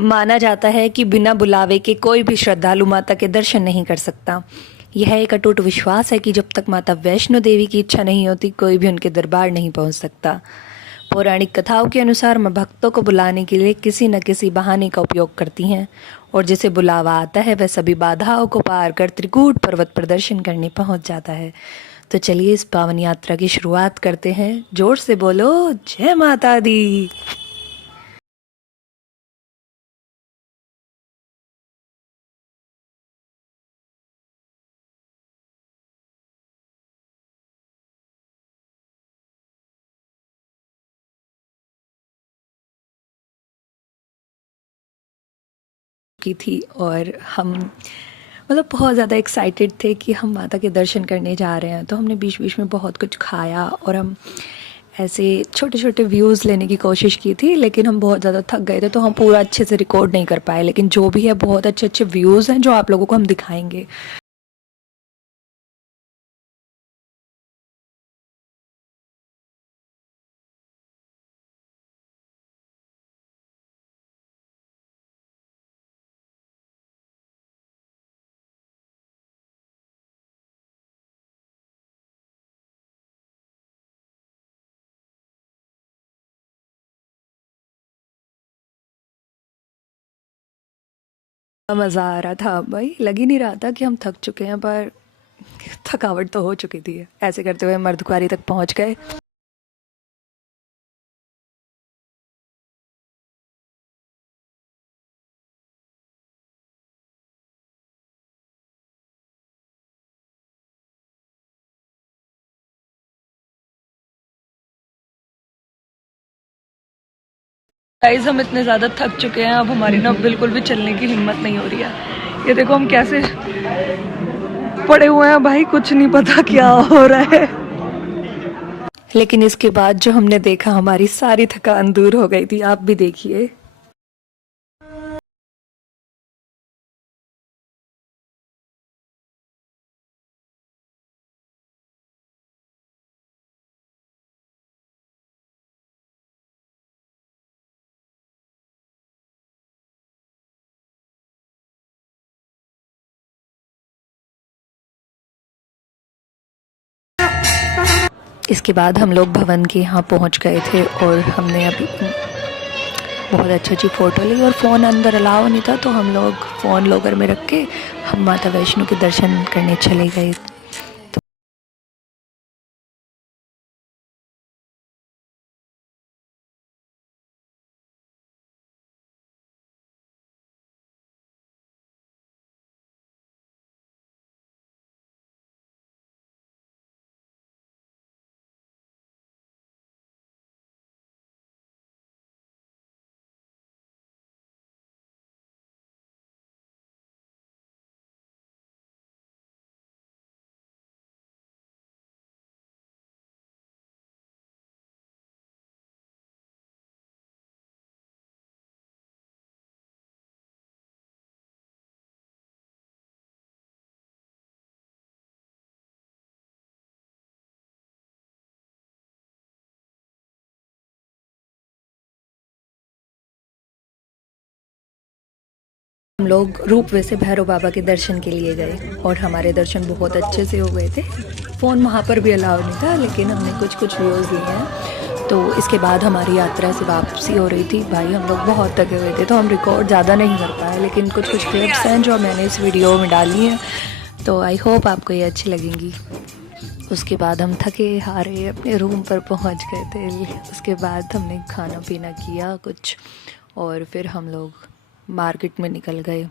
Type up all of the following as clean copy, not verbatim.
माना जाता है कि बिना बुलावे के कोई भी श्रद्धालु माता के दर्शन नहीं कर सकता। यह एक अटूट विश्वास है कि जब तक माता वैष्णो देवी की इच्छा नहीं होती, कोई भी उनके दरबार नहीं पहुंच सकता। पौराणिक कथाओं के अनुसार मां भक्तों को बुलाने के लिए किसी न किसी बहाने का उपयोग करती हैं, और जिसे बुलावा आता है वह सभी बाधाओं को पार कर त्रिकूट पर्वत पर दर्शन करने पहुंच जाता है। तो चलिए इस पावन यात्रा की शुरुआत करते हैं। जोर से बोलो जय माता दी। की थी और हम बहुत ज़्यादा एक्साइटेड थे कि हम माता के दर्शन करने जा रहे हैं। तो हमने बीच बीच में बहुत कुछ खाया और हम ऐसे छोटे छोटे व्यूज़ लेने की कोशिश की थी, लेकिन हम बहुत ज़्यादा थक गए थे तो हम पूरा अच्छे से रिकॉर्ड नहीं कर पाए। लेकिन जो भी है बहुत अच्छे अच्छे व्यूज़ हैं जो आप लोगों को हम दिखाएंगे। मज़ा आ रहा था भाई, लग ही नहीं रहा था कि हम थक चुके हैं, पर थकावट तो हो चुकी थी। ऐसे करते हुए मर्दकुआरी तक पहुंच गए। गाइस हम इतने ज़्यादा थक चुके हैं, अब हमारी ना बिल्कुल भी चलने की हिम्मत नहीं हो रही है। ये देखो हम कैसे पड़े हुए हैं भाई, कुछ नहीं पता क्या हो रहा है। लेकिन इसके बाद जो हमने देखा, हमारी सारी थकान दूर हो गई थी। आप भी देखिए। इसके बाद हम लोग भवन के यहाँ पहुँच गए थे और हमने अभी बहुत अच्छी अच्छी फ़ोटो ली। और फ़ोन अंदर अलाउ नहीं था तो हम लोग फ़ोन लॉकर में रख के हम माता वैष्णो के दर्शन करने चले गए। हम लोग रूपवे से भैरव बाबा के दर्शन के लिए गए और हमारे दर्शन बहुत अच्छे से हो गए थे। फ़ोन वहाँ पर भी अलाउ नहीं था, लेकिन हमने कुछ कुछ व्यूज़ लिए हैं। तो इसके बाद हमारी यात्रा से वापसी हो रही थी। भाई हम लोग बहुत थके हुए थे तो हम रिकॉर्ड ज़्यादा नहीं कर पाए, लेकिन कुछ कुछ क्लिप्स हैं जो मैंने इस वीडियो में डाली हैं। तो आई होप आपको ये अच्छी लगेंगी। उसके बाद हम थके हारे अपने रूम पर पहुँच गए थे। उसके बाद हमने खाना पीना किया कुछ, और फिर हम लोग मार्केट में निकल गए।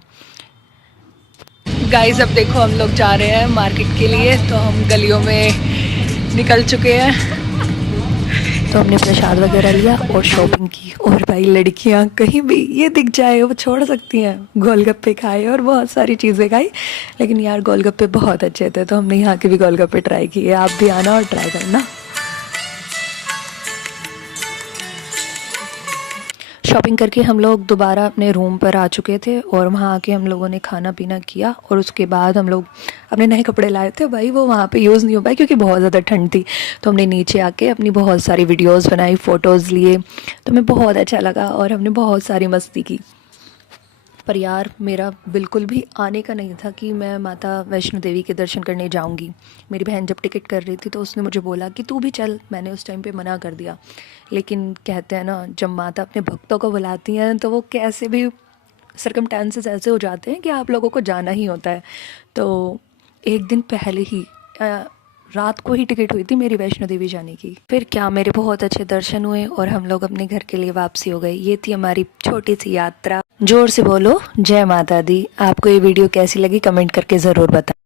गाइस अब देखो हम लोग जा रहे हैं मार्केट के लिए। तो हम गलियों में निकल चुके हैं। तो हमने प्रसाद वगैरह लिया और शॉपिंग की। और भाई लड़कियां कहीं भी ये दिख जाए वो छोड़ सकती हैं। गोलगप्पे खाए और बहुत सारी चीज़ें खाई, लेकिन यार गोलगप्पे बहुत अच्छे थे तो हमने यहाँ के भी गोलगप्पे ट्राई किए। आप भी आना और ट्राई करना। शॉपिंग करके हम लोग दोबारा अपने रूम पर आ चुके थे और वहाँ आके हम लोगों ने खाना पीना किया। और उसके बाद हम लोग अपने नए कपड़े लाए थे भाई, वो वहाँ पे यूज़ नहीं हो पाए क्योंकि बहुत ज़्यादा ठंड थी। तो हमने नीचे आके अपनी बहुत सारी वीडियोस बनाई, फ़ोटोज़ लिए। तो हमें बहुत अच्छा लगा और हमने बहुत सारी मस्ती की। पर यार मेरा बिल्कुल भी आने का नहीं था कि मैं माता वैष्णो देवी के दर्शन करने जाऊंगी। मेरी बहन जब टिकट कर रही थी तो उसने मुझे बोला कि तू भी चल, मैंने उस टाइम पे मना कर दिया। लेकिन कहते हैं ना, जब माता अपने भक्तों को बुलाती हैं तो वो कैसे भी सरकमस्टेंसेस ऐसे हो जाते हैं कि आप लोगों को जाना ही होता है। तो एक दिन पहले ही रात को ही टिकट हुई थी मेरी वैष्णो देवी जाने की। फिर क्या, मेरे बहुत अच्छे दर्शन हुए और हम लोग अपने घर के लिए वापसी हो गए। ये थी हमारी छोटी सी यात्रा। जोर से बोलो जय माता दी। आपको ये वीडियो कैसी लगी कमेंट करके ज़रूर बताएं।